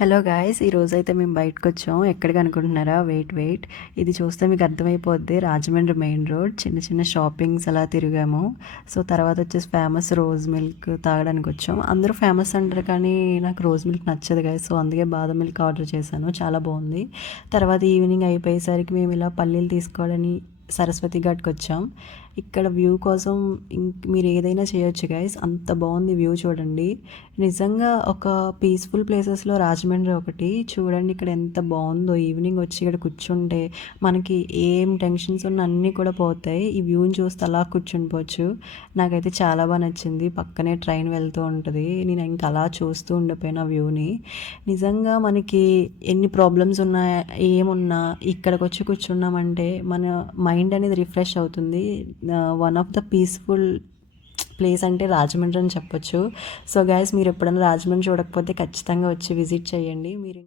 Hello guys, ఈరోజైతే మేము బయటకు వచ్చాం. ఎక్కడికి అనుకుంటున్నారా? వెయిట్ ఇది చూస్తే మీకు అర్థమైపోద్ది. రాజమండ్రి మెయిన్ రోడ్, చిన్న చిన్న షాపింగ్స్ అలా తిరిగాము. సో తర్వాత వచ్చేసి ఫేమస్ రోజ్ మిల్క్ తాగడానికి వచ్చాం. అందరూ ఫేమస్ అంటారు కానీ నాకు రోజ్ మిల్క్ నచ్చదు గాయస్. సో అందుకే బాదం మిల్క్ ఆర్డర్ చేశాను, చాలా బాగుంది. తర్వాత ఈవినింగ్ అయిపోయేసరికి మేము ఇలా పల్లీలు తీసుకోవాలని సరస్వతి ఘాట్కి వచ్చాం. ఇక్కడ వ్యూ కోసం మీరు ఏదైనా చేయొచ్చు గైస్, అంత బాగుంది వ్యూ. చూడండి, నిజంగా ఒక పీస్ఫుల్ ప్లేసెస్లో రాజమండ్రి ఒకటి. చూడండి ఇక్కడ ఎంత బాగుందో. ఈవినింగ్ వచ్చి ఇక్కడ కూర్చుంటే మనకి ఏం టెన్షన్స్ ఉన్నా అన్నీ కూడా పోతాయి. ఈ వ్యూని చూస్తే అలా కూర్చుండిపోవచ్చు. నాకైతే చాలా బాగా నచ్చింది. పక్కనే ట్రైన్ వెళ్తూ ఉంటుంది. నేను ఇంకా అలా చూస్తూ ఉండిపోయిన వ్యూని. నిజంగా మనకి ఎన్ని ప్రాబ్లమ్స్ ఉన్నా ఏమున్నా ఇక్కడికి వచ్చి కూర్చున్నామంటే మన మైండ్ అనేది రిఫ్రెష్ అవుతుంది. One of the peaceful place అంటే రాజమండ్రి అని చెప్పొచ్చు. సో గైస్, మీరు ఎప్పుడైనా రాజమండ్రి చూడకపోతే ఖచ్చితంగా వచ్చి విజిట్ చేయండి. మీరు